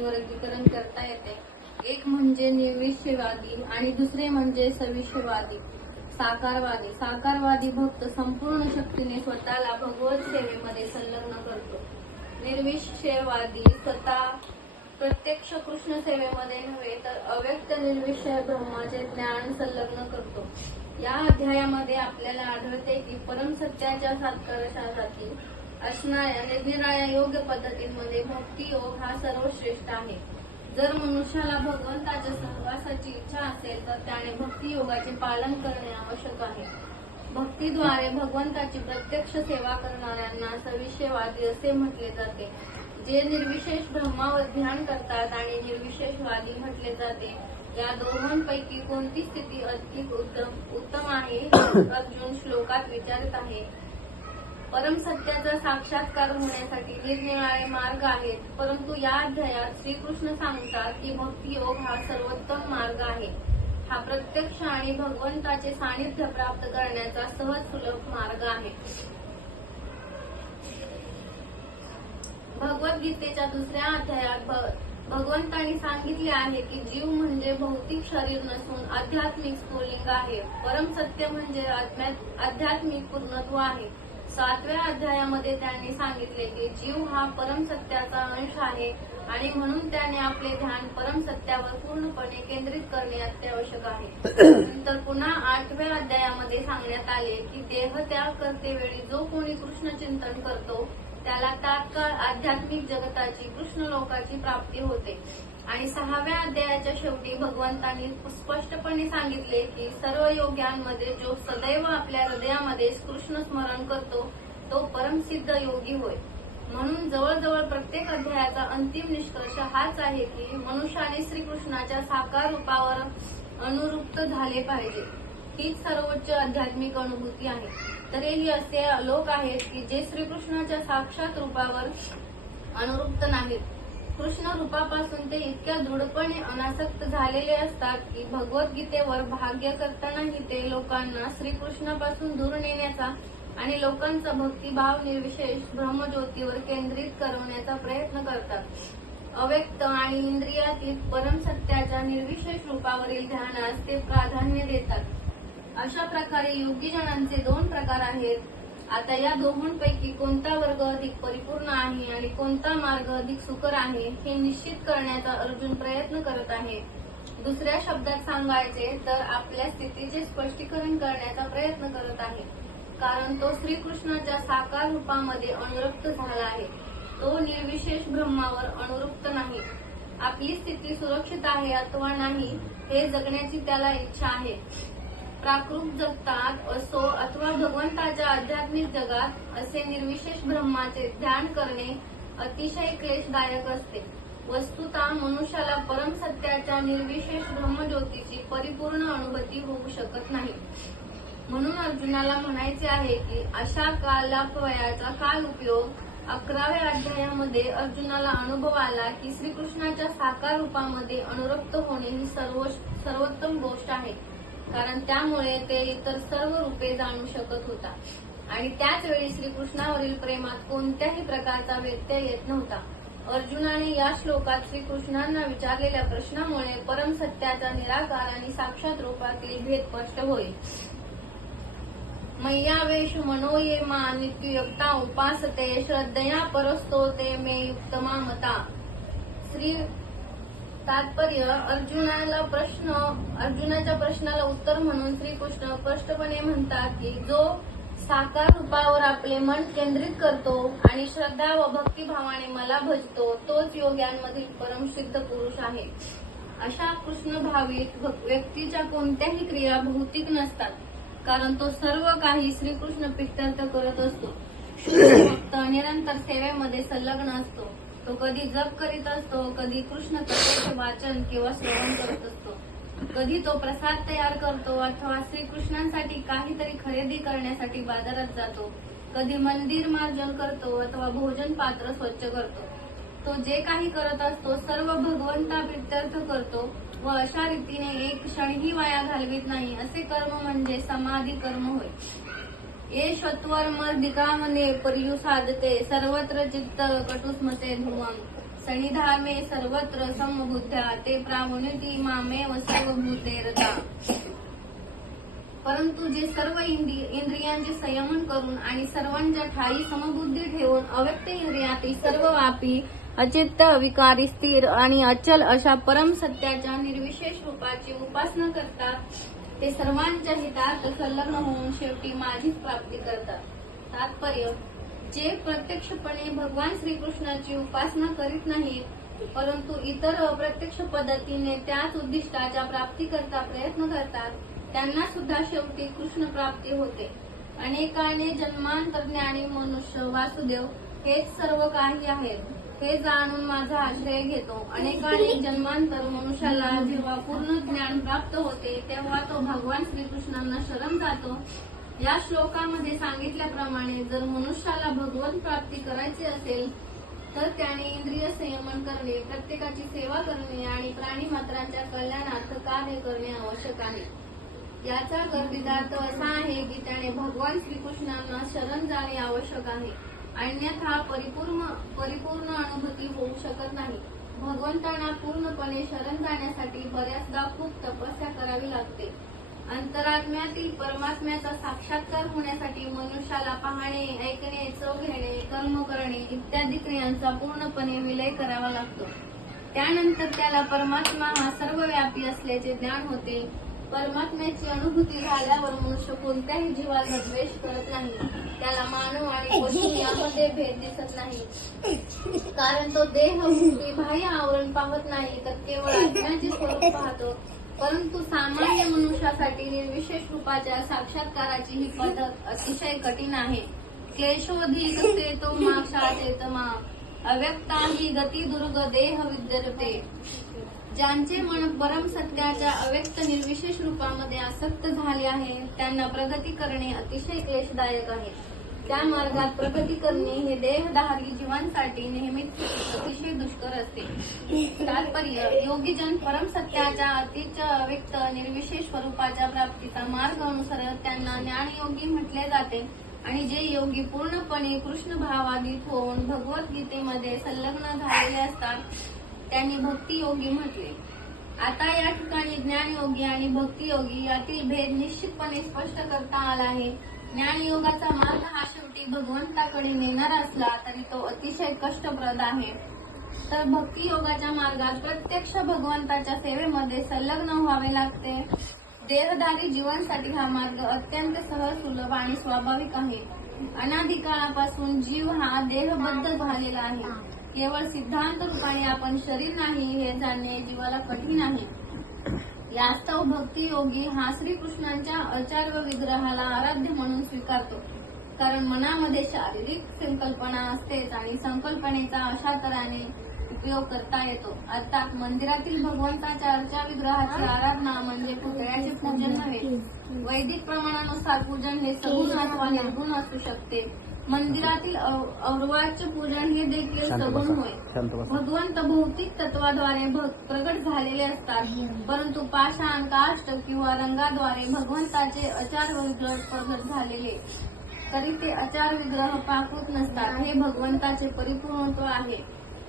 प्रकारे वर्गीकरण करता येते. एक म्हणजे निर्विषयवादी आणि दुसरे म्हणजे सविषयवादी. साकारवादी भक्त संपूर्ण शक्तीने स्वतःला भगवत सेवेमध्ये संलग्न करतो. निर्विषयवादी स्वतः प्रत्यक्ष कृष्ण सेवेमध्ये नव्हे तर अव्यक्त निर्विषय ब्रह्माचे ज्ञान संलग्न करतो. या अध्यायामध्ये आपल्याला आढळते की परमसत्याच्या साक्षात्कारासाठी असणाऱ्या निरनिराळ्या योग्य पद्धतींमध्ये भक्ती योग हा सर्वश्रेष्ठ आहे. जर मनुष्याला भगवंताच्या सहवासाची इच्छा असेल तर त्याने भक्ती योगाचे पालन करणे आवश्यक आहे. भक्तीद्वारे भगवंताची प्रत्यक्ष सेवा करणाऱ्यांना सविषयवादी असे म्हटले जाते. जे निर्विशेष ब्रह्मावर ध्यान करतात आणि निर्विशेषवादी म्हटले जाते. या दोघांपैकी कोणती स्थिती अधिक उत्तम आहे अर्जुन श्लोकात विचारत आहे. परमसत्याचा साक्षात्कार होण्यासाठी निरनिराळे मार्ग आहेत, परंतु या अध्यायात श्रीकृष्ण सांगतात की भक्ती योग हा सर्वोत्तम मार्ग आहे. हा प्रत्यक्ष आणि भगवंताचे सानिध्य प्राप्त करण्याचा सहज सुलभ मार्ग आहे. भगवद्गीतेच्या दुसऱ्या अध्यायात भगवंतांनी सांगितले आहे की जीव म्हणजे भौतिक शरीर नसून आध्यात्मिक स्फुल्लिंग आहे. परमसत्य म्हणजे आध्यात्मिक पूर्णत्व आहे. 7व्या अध्यायामध्ये त्यांनी सांगितले की जीव हा परमसत्याचा अंश आहे आणि म्हणून त्याने आपले ध्यान परमसत्यावर पूर्णपणे केंद्रित करणे अत्यावश्यक आहे. नंतर पुन्हा 8व्या अध्यायामध्ये सांगण्यात आले की देहत्याग करतेवेळी जो कोणी कृष्ण चिंतन करतो त्याला तात्काळ आध्यात्मिक जगताची कृष्ण लोकाची प्राप्ती होते. आणि 6व्या अध्यायाच्या शेवटी भगवंतांनी स्पष्टपणे सांगितले की सर्व योग्यांमध्ये जो सदैव आपल्या हृदयामध्ये कृष्ण स्मरण करतो तो परमसिद्ध योगी होय. म्हणून जवळजवळ प्रत्येक अध्यायाचा अंतिम निष्कर्ष हाच आहे की मनुष्याने श्रीकृष्णाच्या साकार रूपावर अनुरूप झाले पाहिजे. हीच सर्वोच्च आध्यात्मिक अनुभूती आहे. तरीही असे लोक आहेत की जे श्रीकृष्णाच्या साक्षात रूपावर अनुरूप नाहीत. कृष्ण रूपापासून ते इतक्या दृढपणे अनासक्त झालेले असतात की भगवद्गीतेवर भाग्य करतानाही ते लोकांना श्रीकृष्णापासून दूर नेण्याचा आणि लोकांचा भक्तिभाव निर्विशेष ब्रह्मज्योतीवर केंद्रित करवण्याचा प्रयत्न करतात. अव्यक्त आणि इंद्रियातीत परमसत्याच्या निर्विशेष रूपावरील ध्यानास ते प्राधान्य देतात. अशा प्रकारे योगीजनांचे 2 प्रकार आहेत. आता या दोघांपैकी कोणता वर्ग अधिक परिपूर्ण आहे आणि कोणता मार्ग अधिक सुकर आहे हे निश्चित करण्याचा अर्जुन प्रयत्न करत आहे. दुसऱ्या शब्दात सांगायचे तर आपल्या स्थितीचे स्पष्टीकरण करण्याचा प्रयत्न करत आहे. कारण तो श्रीकृष्णाच्या साकार रूपामध्ये अनुरक्त झाला आहे. तो निर्विशेष ब्रह्मावर अनुरक्त नाही. आपली स्थिती सुरक्षित आहे अथवा नाही हे जगण्याची त्याला इच्छा आहे. प्राकृत जगतात असो अथवा भगवंताच्या आध्यात्मिक जगात असे निर्विशेष ब्रह्माचे ध्यान करणे अतिशय क्लेशदायक असते. वस्तुतः मनुष्याला परमसत्याच्या निर्विशेष ब्रह्मज्योतीची परिपूर्ण अनुभूती होऊ शकत नाही. म्हणून अर्जुनाला म्हणायचे आहे की अशा कालापवयाचा काल उपयोग 11व्या अध्यायामध्ये अर्जुनाला अनुभव आला की श्रीकृष्णाच्या साकार रूपामध्ये अनुरक्त होणे ही सर्वोत्तम गोष्ट आहे. कारण त्यामुळे ते इतर सर्व रूपे जाणू शकत होता आणि त्याच वेळी श्रीकृष्णावरील प्रेमात कोणत्याही प्रकारचा व्यत्यय येत नव्हता. अर्जुनाने या श्लोकात श्रीकृष्णांना विचारलेल्या प्रश्नामुळे परमसत्याचा निराकार आणि साक्षात रूपातील भेद स्पष्ट होईल. मय्यावेश मनो ये मानित्युक्ता उपासते श्रद्धया परस्तो ते मे युक्तमा मता. श्री तात्पर्य अर्जुनाच्या प्रश्नाला उत्तर म्हणून श्रीकृष्ण स्पष्टपणे म्हणतात की जो साकार रूपावर आपले मन केंद्रित करतो आणि श्रद्धा व भक्तिभावाने मला भजतो तोच योग्यांमधील परमसिद्ध पुरुष आहे. अशा कृष्णभावित व्यक्तीच्या कोणत्याही क्रिया भौतिक नसतात, कारण तो सर्व काही श्रीकृष्ण प्रीत्यर्थ करत असतो. शुद्ध भक्त निरंतर सेवेमध्ये संलग्न असतो. तो कधी जप करीत असतो, कधी कृष्ण कथेचे वाचन किंवा श्रवण करत असतो, कधी तो प्रसाद तयार करतो अथवा श्रीकृष्णांसाठी काहीतरी खरेदी करण्यासाठी बाजारात जातो, कधी मंदिर मार्जन करतो अथवा भोजन पात्र स्वच्छ करतो. तो जे काही करत असतो सर्व भगवंता प्रीत्यर्थ करतो व अशा रीतीने एक क्षणही वाया घालवित नाही. असे कर्म म्हणजे समाधी कर्म होय. ये शत्वर्मर्दिकामने पर्युसादते सर्वत्र चित्त कटुस्मते ध्रुवम सनिधामे सर्वत्र समबुद्ध्या ते प्रावणुती मामेव सर्वभूते रता. परंतु जे सर्व इंद्रियांचे संयमन करून आणि सर्वांच्या ठाई समबुद्धी ठेवून अव्यक्त इंद्रियातील सर्व व्यापी अचित्त विकारी स्थिर आणि अचल अशा परम सत्याच्या निर्विशेष रूपाची उपासना करतात ते सर्वांच्या हितार्थ संलग्न होऊन शेवटी माझीच प्राप्ती करतात. तात्पर्य: जे प्रत्यक्षपणे भगवान श्रीकृष्णाची उपासना करीत नाहीत परंतु इतर अप्रत्यक्ष पद्धतीने त्याच उद्दिष्टाच्या प्राप्तीकरता प्रयत्न करतात त्यांना सुद्धा शेवटी कृष्ण प्राप्ती होते. अनेकाने जन्मांतर ज्ञानी मनुष्य वासुदेव हेच सर्व काही आहेत हे जाणून माझा आश्रय घेतो. अनेकाने जन्मांतर मनुष्याला जेव्हा पूर्ण ज्ञान प्राप्त होते तेव्हा तो भगवान श्रीकृष्णांना शरण जातो. या श्लोकामध्ये सांगितल्याप्रमाणे जर मनुष्याला भगवत प्राप्ती करायची असेल तर त्याने इंद्रिय संयमन करणे, प्रत्येकाची सेवा करणे आणि प्राणीमात्रांच्या कल्याणार्थ कार्य करणे आवश्यक आहे. याचा गर्भितार्थ असा आहे की त्याने भगवान श्रीकृष्णांना शरण जाणे आवश्यक आहे, अन्यथा परिपूर्ण अनुभूती होऊ शकत नाही. भगवंतांना पूर्णपणे शरण जाण्यासाठी बऱ्याचदा खूप तपस्या करावी लागते. अंतरात्म्यातील परमात्म्याचा साक्षात्कार होण्यासाठी मनुष्याला पाहणे, ऐकणे, चव घेणे, कर्म करणे इत्यादी क्रियांचा पूर्णपणे विलय करावा लागतो. त्यानंतर त्याला परमात्मा हा सर्वव्यापी असल्याचे ज्ञान होते. परमात्म्याची अनुभूती झाल्यावर मनुष्य कोणत्याही जीवाला द्वेष करत नाही. त्याला मानव आणि पशु यामध्ये भेद दिसत नाही, कारण तो देहरूपी बाह्य आवरण पाहत नाही तर केवळ आत्म्याचे स्वरूप पाहतो. परंतु सामान्य मनुष्यासाठी निर्विशेष रूपाच्या साक्षात्काराची ही पद्धत अतिशय कठीण आहे. क्लेशोधिक सेतो माक्षातेत मा अव्यक्ता ही गती दुर्ग देह विद्यते. ज्यांचे मन परम सत्याच्या अव्यक्त निर्विशेष रूपामध्ये आसक्त झाले आहे त्यांना प्रगती करणे अतिशय क्लेशदायक आहे. त्या मार्गात प्रगती करणे हे देहधारी जीवांसाठी नेहमीच अतिशय दुष्कर असते. तात्पर्य: योगीजन परम सत्याच्या अतिच अव्यक्त निर्विशेष स्वरूपाच्या प्राप्तीचा मार्ग अनुसरत त्यांना ज्ञानयोगी म्हटले जाते आणि जे योगी पूर्णपणे कृष्ण भावाधीत होऊन भगवद्गीतेमध्ये संलग्न झालेले असतात त्यांनी भक्तियोगी म्हटले. आता या ठिकाणी ज्ञानयोगी आणि भक्तियोगी यातील भेद निश्चितपणे स्पष्ट करता आला आहे. ज्ञानयोगाचा मार्ग हा शेवटी भगवंताकडे नेणारा असला तरी तो अतिशय कष्टप्रद आहे, तर भक्तियोगाच्या मार्गात प्रत्यक्ष भगवंताच्या सेवेमध्ये संलग्न व्हावे लागते. देहधारी जीवांसाठी हा मार्ग अत्यंत सहज, सुलभ आणि स्वाभाविक आहे. अनादिकाळापासून जीव हा देहबद्ध झालेला आहे. केवळ सिद्धांत रूपाने आपण शरीर नाही हे जाणणे जीवाला कठीण आहे. यास्तव भक्तियोगी हा श्रीकृष्णांच्या आचार्य विग्रहाला आराध्य म्हणून स्वीकारतो, कारण मनामध्ये शारीरिक संकल्पना असतेच आणि संकल्पनेचा अशा तऱ्हेने उपयोग करता येतो. अर्थात मंदिरातील भगवंताच्या अर्चा विग्रहाची आराधना म्हणजे पुतळ्याचे पूजन नव्हे. वैदिक प्रमाणानुसार पूजन हे सगुण अथवा निर्गुण असू शकते. मंदिरातील अर्वाच्य पूजन हे देखील सगुण होय. भगवंत भौतिक तत्वाद्वारे प्रगट झालेले असतात, परंतु पाषाण, काष्ठ किंवा रंगाद्वारे भगवंताचे आचार विग्रह प्रगट झालेले तरी ते आचार विग्रह प्राकृत नसतात. हे भगवंताचे परिपूर्णत्व आहे.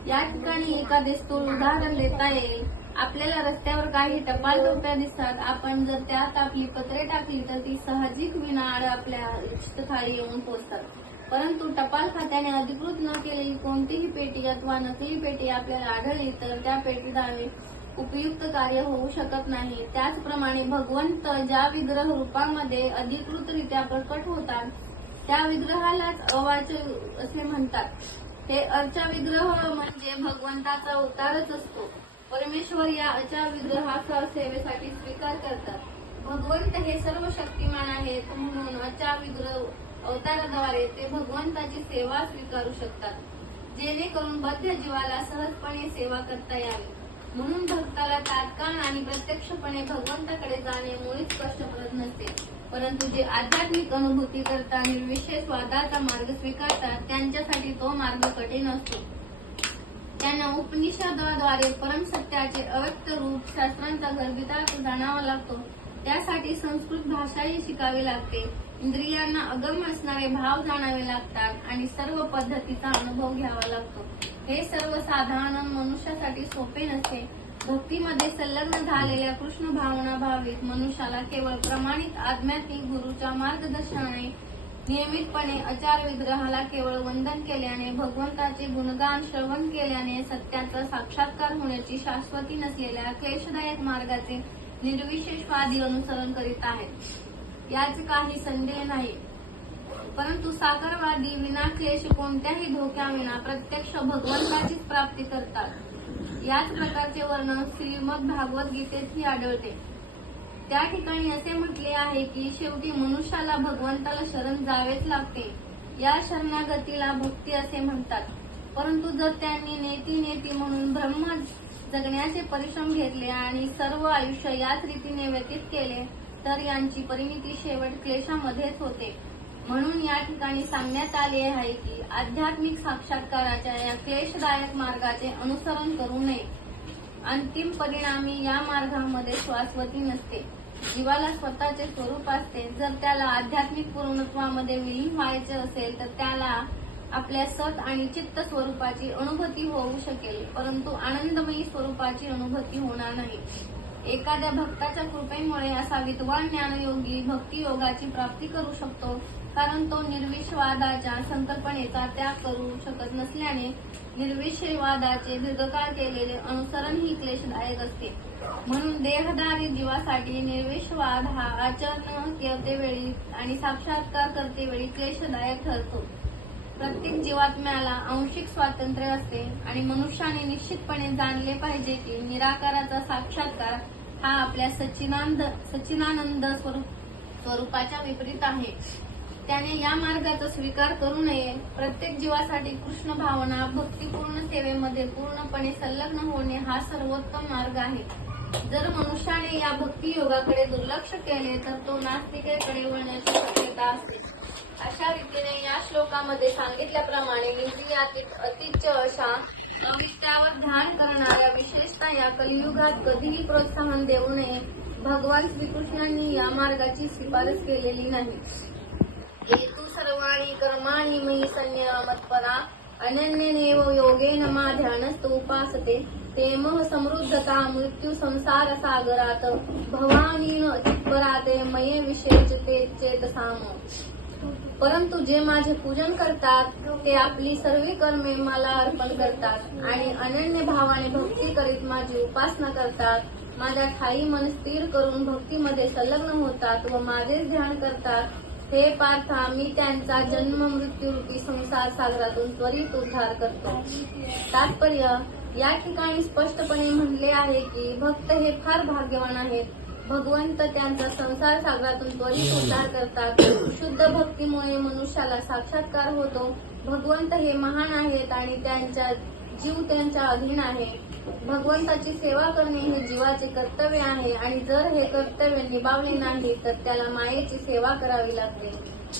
या ठिकाणी एखादे स्थूल उदाहरण देता येईल. आपल्याला रस्त्यावर काही टपाल टोप्या दिसतात. आपण जर त्यात आपली पत्रे टाकली तर ती साहजिक विनाआड आपल्या इष्टस्थळी येऊन पोहोचतात. परंतु टपाल खात्याने अधिकृत न केलेली कोणतीही पेटी अथवा नकली पेटी आपल्याला आढळली तर त्या पेटीद्वारे उपयुक्त कार्य होऊ शकत नाही. त्याचप्रमाणे भगवंत ज्या विग्रह रूपामध्ये अधिकृतरित्या प्रकट होतात त्या विग्रहालाच अवाच्य असे म्हणतात. हे अर्चा विग्रह म्हणजे भगवंताचा अवतारच असतो. परमेश्वर या आचार विग्रहाचा सेवेसाठी स्वीकार करतात. भगवंत हे सर्व शक्तिमान आहेत म्हणून आचार विग्रह अवताराद्वारे ते भगवंताची सेवा स्वीकारू शकतात, जेणेकरून बद्ध जीवाला सहजपणे सेवा करता यावी. म्हणून भक्ताला तात्काळ आणि प्रत्यक्षपणे भगवंताकडे जाणे मुळीच कष्टप्रद नसते. परंतु जे आध्यात्मिक अनुभूती करता निर्विशेष वादाचा मार्ग स्वीकारतात त्यांच्यासाठी तो मार्ग कठीण असतो. त्यांना उपनिषदाद्वारे परम सत्याचे अव्यक्त रूप शास्त्रांचा गर्भितार्थ जाणावा लागतो. त्यासाठी संस्कृत भाषाही शिकावी लागते. इंद्रियांना अगम्य असणारे भाव जाणावे लागतात आणि सर्व पद्धतीचा अनुभव घ्यावा लागतो. हे सर्वसाधारण मनुष्यासाठी सोपे नसते. भक्तीमध्ये संलग्न झालेल्या कृष्ण भावना भाविक मनुष्याला केवळ प्रमाणित आध्यात्मिक गुरुच्या मार्गदर्शनाने नियमितपणे आचार विग्रहाला केवळ वंदन केल्याने भगवंताचे गुणगान श्रवण केल्याने सत्याचा साक्षात्कार होण्याची शाश्वती नसलेल्या क्लेशदायक मार्गाचे निर्विशेषवादी अनुसरण करीत आहेत याचे काही संदेह नाही. परंतु सागरवादी विना क्लेश कोणत्याही धोक्याविना प्रत्यक्ष भगवंताचीच प्राप्ती करतात. याच प्रकारचे वर्णन श्रीमद भागवत गीतेतही आढळते. त्या ठिकाणी असे म्हटले आहे की शेवटी मनुष्याला भगवंताला शरण जावेच लागते. या शरणागतीला भक्ती असे म्हणतात. परंतु जर त्यांनी नेती म्हणून ब्रह्म जगण्याचे परिश्रम घेतले आणि सर्व आयुष्य याच रीतीने व्यतीत केले तर यांची परिणिती शेवट क्लेशामध्येच होते. म्हणून या ठिकाणी सांगण्यात आले आहे की आध्यात्मिक साक्षात्काराच्या या क्लेशदायक मार्गाचे अनुसरण करू नये. अंतिम परिणामी या मार्गामध्ये शाश्वती नसते. जीवाला स्वतःचे स्वरूप असते. जर त्याला आध्यात्मिक पूर्णत्वामध्ये विलीन व्हायचे असेल तर त्याला आपल्या सत आणि चित्त स्वरूपाची अनुभूती होऊ शकेल, परंतु आनंदमयी स्वरूपाची अनुभूती होणार नाही. एखाद्या भक्ताच्या कृपेमुळे असा विद्वान ज्ञानयोगी भक्ती योगाची प्राप्ती करू शकतो, कारण तो निर्विशेषवादाच्या संकल्पनेचा त्याग करू शकत नसल्याने निर्विशेषवादाचे दीर्घकाळ केलेले अनुसरण ही क्लेशदायक असते. म्हणून देहधारी जीवासाठी निर्विशेषवाद हा आचरण करतेवेळी आणि साक्षात्कार करतेवेळी क्लेशदायक ठरतो. प्रत्येक जीवात्म्याला आंशिक स्वातंत्र्य असते आणि मनुष्याने निश्चितपणे जाणले पाहिजे की निराकाराचा साक्षात्कार हा आपल्या सच्चिदानंद स्वरूपाच्या विपरीत आहे. त्याने या मार्गाचा स्वीकार करू नये. प्रत्येक जीवासाठी कृष्ण भावना भक्तिपूर्ण सेवेमध्ये पूर्णपणे संलग्न होणे हा सर्वोत्तम मार्ग आहे. जर मनुष्याने या भक्ती योगाकडे दुर्लक्ष केले तर तो नास्तिकेकडे वळण्याची शक्यता असते. अशा रीतीने या श्लोकामध्ये सांगितल्याप्रमाणे इंद्रियातीत अतिच्य अशा अविद्यावर ध्यान करणाऱ्या विशेषतः या कलियुगात कधीही प्रोत्साहन देऊ नये. भगवान श्रीकृष्णांनी या मार्गाची शिफारस केलेली नाही. हेतु सर्वाणि कर्माणि मयि संन्यमत्परा अनन्येनैव योगेन मा ध्यानस्थो उपासते ते मह समृद्धता मृत्यू संसार सागरात भवानी चित्पराते मये विशेषते चेतसाम. परंतु जे माझे पूजन करतात ते आपली सर्व कर्मे मला अर्पण करतात आणि अनन्य भावाने भक्ती करीत माझी उपासना करतात, माझ्या ठाई मन स्थिर करून भक्तीमध्ये संलग्न होतात व माझे ध्यान करतात, हे पार्था मी त्यांचा जन्म मृत्यू रूपी संसार सागरातून त्वरित उद्धार करतो. तात्पर्य या ठिकाणी स्पष्टपणे म्हणले आहे की भक्त हे फार भाग्यवान आहेत. भगवंत त्यांचा संसार सागरातून त्वरित उद्धार करतात. शुद्ध भक्तीमुळे मनुष्याला साक्षात्कार होतो. भगवंत हे महान आहेत आणि त्यांचा जीव त्यांच्या अधीन आहे. भगवंताची सेवा करणे हे जीवाचे कर्तव्य आहे आणि जर हे कर्तव्य निभावले नाही तर त्याला मायेची सेवा करावी लागते.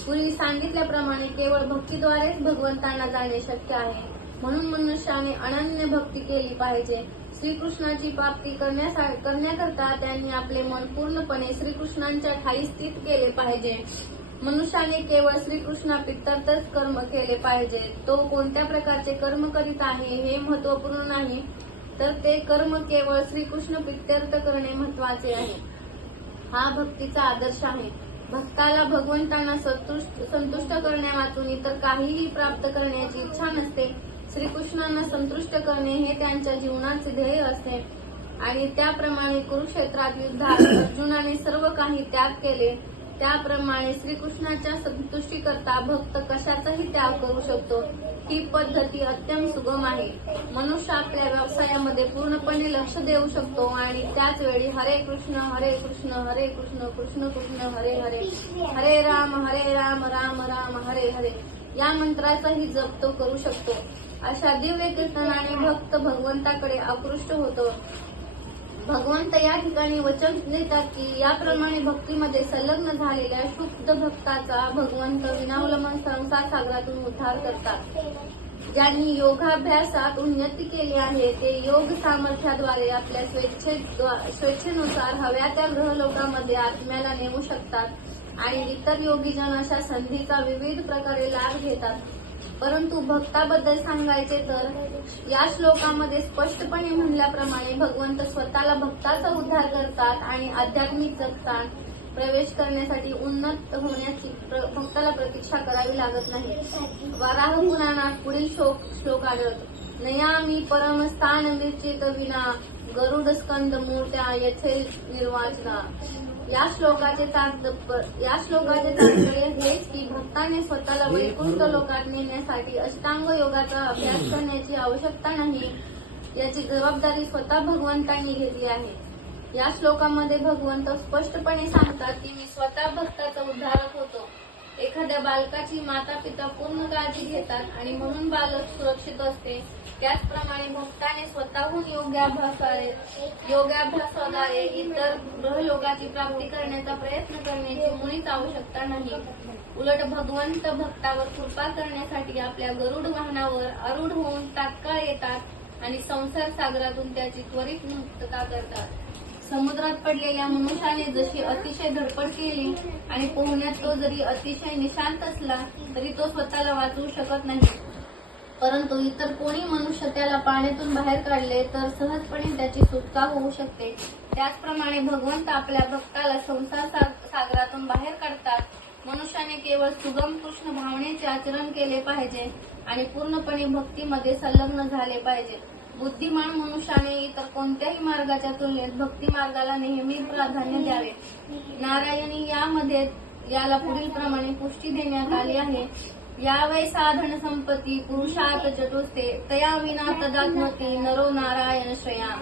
पूर्वी सांगितल्याप्रमाणे केवळ भक्तीद्वारेच भगवंतांना जाणे शक्य आहे. म्हणून मनुष्याने अनन्य भक्ती केली पाहिजे. श्रीकृष्णाची प्राप्ती करण्याकरता त्यांनी आपले मन पूर्णपणे श्रीकृष्णांच्या ठाई स्थित केले पाहिजे. मनुष्याने केवळ श्रीकृष्णाप्रीत्यर्थच कर्म केले पाहिजे. तो कोणत्या प्रकारचे कर्म करीत आहे हे महत्वपूर्ण नाही, तर ते कर्म केवळ श्रीकृष्ण प्रीत्यर्थ करणे महत्वाचे आहे. हा भक्तीचा आदर्श आहे. भक्ताला भगवंतांना संतुष्ट करण्यावाचून इतर काहीही प्राप्त करण्याची इच्छा नसते. श्रीकृष्णांना संतुष्ट करणे हे त्यांच्या जीवनाचे ध्येय असते आणि त्याप्रमाणे कुरुक्षेत्रात युद्धात अर्जुनाने सर्व काही त्याग केले. त्याप्रमाणे श्रीकृष्णाच्या संतुष्टीकरता भक्त कशाचाही त्याग करू शकतो. ही पद्धती अत्यंत सुगम आहे. मनुष्य आपल्या व्यवसायामध्ये पूर्णपणे लक्ष देऊ शकतो आणि त्याच वेळी हरे कृष्ण हरे कृष्ण हरे कृष्ण कृष्ण कृष्ण हरे हरे हरे राम राम राम हरे हरे या मंत्राचाही जप तो करू शकतो. अशा दिव्य कीर्तनाने भक्त भगवंताकडे आकृष्ट होतो. भगवंत या ठिकाणी वचन देतात की याप्रमाणे भक्तीमध्ये संलग्न झालेल्या शुद्ध भक्ताचा भगवंत विनावलंबन संसार सागरातून उद्धार करतात. ज्यांनी योगाभ्यासात उन्नती केली आहे ते योग सामर्थ्याद्वारे आपल्या स्वेच्छेनुसार हव्या त्या ग्रहलोकामध्ये आत्म्याला नेऊ शकतात आणि इतर योगीजन अशा संधीचा विविध प्रकारे लाभ घेतात. परंतु भक्ताबद्दल सांगायचे तर या श्लोकामध्ये स्पष्टपणे म्हणल्याप्रमाणे भगवंत स्वतःला भक्ताचा उद्धार करतात आणि आध्यात्मिक जगतात प्रवेश करण्यासाठी उन्नत होण्याची भक्ताला प्रतीक्षा करावी लागत नाही. वराह पुराणात पुढील श्लोक आढळतो. नयामी परमस्थान विरचित विना गरुड स्कंद मूर्त्या येथे निर्वाचना. या श्लोकाचे तात्पर्य हेच की भक्ताने स्वतःला वैकुंठ लोकात नेण्यासाठी अष्टांग योगाचा अभ्यास करण्याची आवश्यकता नाही, याची जबाबदारी स्वतः भगवंतांनी घेतली आहे. या श्लोकामध्ये भगवंत स्पष्टपणे सांगतात की मी स्वतः भक्ताचा उद्धारक होतो. एखाद्या बालकाची माता पिता पूर्ण काळजी घेतात आणि म्हणून बालक सुरक्षित असते. त्याचप्रमाणे भक्ताने स्वतःहून योगाभ्यासाद्वारे इतर ग्रहलोकाची प्राप्ती करण्याचा प्रयत्न करण्याची मुळीच आवश्यकता नाही. उलट भगवंत भक्तावर कृपा करण्यासाठी आपल्या गरुड वाहनावर आरूढ होऊन तात्काळ येतात आणि संसार सागरातून त्याची त्वरित मुक्तता करतात. समुद्रात पडलेल्या मनुष्याने जशी अतिशय धडपड केली आणि पोहण्यात तो जरी अतिशय निशांत असला तरी तो स्वतःला वाचवू शकत नाही, परंतु इतर कोणी मनुष्य त्याला पाण्यातून बाहेर काढले तर सहजपणे त्याची सुटका होऊ शकते. त्याचप्रमाणे भगवंत आपल्या भक्ताला संसार सागरातून बाहेर काढतात. मनुष्याने केवळ सुगम कृष्ण भावनेचे आचरण केले पाहिजे आणि पूर्णपणे भक्तीमध्ये संलग्न झाले पाहिजे. बुद्धिमान मनुष्याने इतर कोणत्याही मार्गाच्या तुलनेत भक्ती मार्गाला नेहमी प्राधान्य द्यावे. नारायणी यामध्ये याला पुढील प्रमाणे पुष्टी देण्यात आली आहे. यावै साधन संपत्ती पुरुषार्थ चतुस्ते तया विना तदात्मती नरो नारायण श्रेया.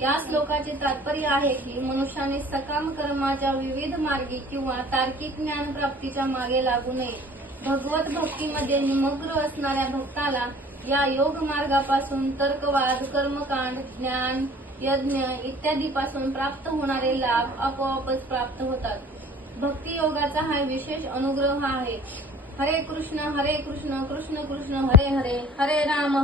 या श्लोकाचे तात्पर्य आहे की मनुष्याने सकाम कर्माच्या विविध मार्गी किंवा तार्किक ज्ञान प्राप्तीच्या मागे लागू नये. भगवत भक्तीमध्ये निमग्न असणाऱ्या भक्ताला या योग मार्गापासून तर्कवाद, कर्मकांड, ज्ञान, यज्ञ इत्यादी पासून प्राप्त होणारे लाभ आपोआपच प्राप्त होतात. भक्ती योगाचा हा विशेष अनुग्रह आहे. हरे कृष्ण कृष्ण कृष्ण हरे हरे, हरे राम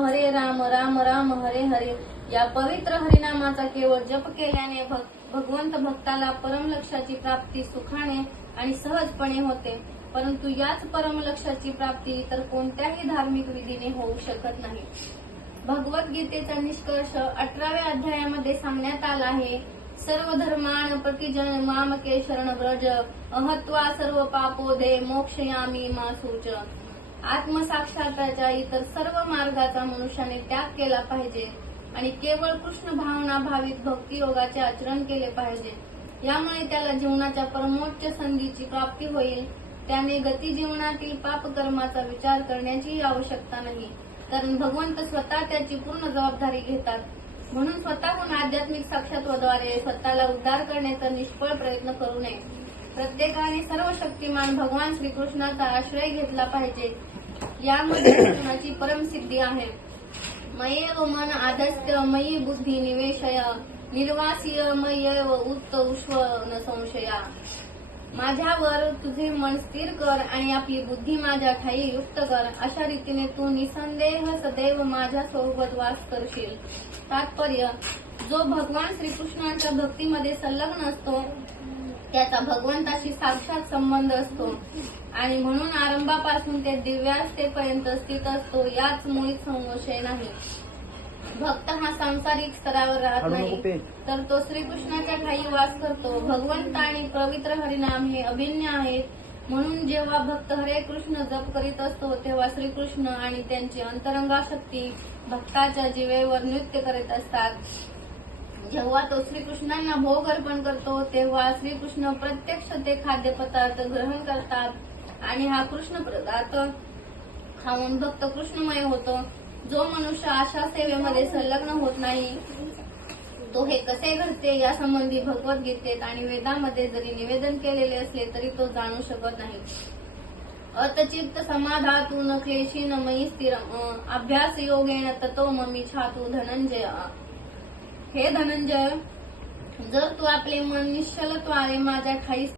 राम राम हरे हरे या पवित्र हरिनामाचा केवळ जप केल्याने भगवंत भक्ताला परमलक्ष्याची प्राप्ती सुखाने आणि सहजपणे होते. परंतु याच परमलक्ष्याची प्राप्ती इतर कोणत्याही धार्मिक विधीने होऊ शकत नाही. भगवद्गीतेचा निष्कर्ष 18व्या अध्यायामध्ये सांगण्यात आला आहे. सर्व धर्मान प्रतिजन मामके शरण व्रज अहत्वा सर्व पापोदे मोक्षयामी मा सूच. आत्मसाक्षात्काराच्या इतर सर्व मार्गाचा मनुष्याने त्याग केला पाहिजे आणि केवळ कृष्ण भावना भावित भक्ती योगाचे आचरण केले पाहिजे. यामुळे त्याला जीवनाच्या परमोच्च संधीची प्राप्ती होईल. त्याने गती जीवनातील पापकर्माचा विचार करण्याची आवश्यकता नाही, कारण भगवंत स्वतः त्याची पूर्ण जबाबदारी घेतात. म्हणून स्वतःहून आध्यात्मिक साक्षात्वाद्वारे स्वतःला उद्धार करण्याचा निष्फळ प्रयत्न करू नये. प्रत्येकाने सर्व शक्तिमान भगवान श्रीकृष्णाचा आश्रय घेतला पाहिजे. यामध्ये कृष्णाची परमसिद्धी आहे. मयेव मन आधस्त्य मयी बुद्धी निवेशय निर्वासीय मयेव उत्त उष्व न संशया. माझ्यावर तुझे मन स्थिर कर आणि आपली बुद्धी माझ्या ठाई युक्त कर. अशा रीतीने तू निसंदेह सदैव माझ्या सोबत वास करशील. तात्पर्य: जो भगवान श्रीकृष्णांच्या भक्तीमध्ये संलग्न असतो त्याचा भगवंताशी साक्षात संबंध असतो आणि म्हणून आरंभापासून ते दिव्यावस्थेपर्यंत स्थित असतो, याच मुळीच संशय नाही. भक्त हा सांसारिक स्तरावर राहत नाही, तर तो श्रीकृष्णाच्या ठाई वास करतो. भगवंत आणि पवित्र हरिनाम हे अभिन्न आहेत. म्हणून जेव्हा भक्त हरे कृष्ण जप करीत असतो तेव्हा श्रीकृष्ण आणि त्यांची अंतरंगा शक्ती भक्ताच्या जिवेवर नृत्य करीत असतात. जेव्हा तो श्रीकृष्णांना भोग अर्पण करतो तेव्हा श्रीकृष्ण प्रत्यक्ष ते खाद्यपदार्थ ग्रहण करतात आणि हा कृष्ण पदार्थ खाऊन भक्त कृष्णमय होतो. जो मनुष्य अशा सेवेमध्ये संलग्न होत नाही तो हे कसे घडते यासंबंधी भगवद्गीतेत आणि वेदामध्ये जरी निवेदन केलेले असले तरी तो जाणू शकत नाही. अतचित्त समाधातून क्लेशीन मयी स्थिर अभ्यास योगेन ततो ममी छातू धनंजय. हे धनंजय, जर तू आपले मन निश्चलत्वाने माझ्या ठाई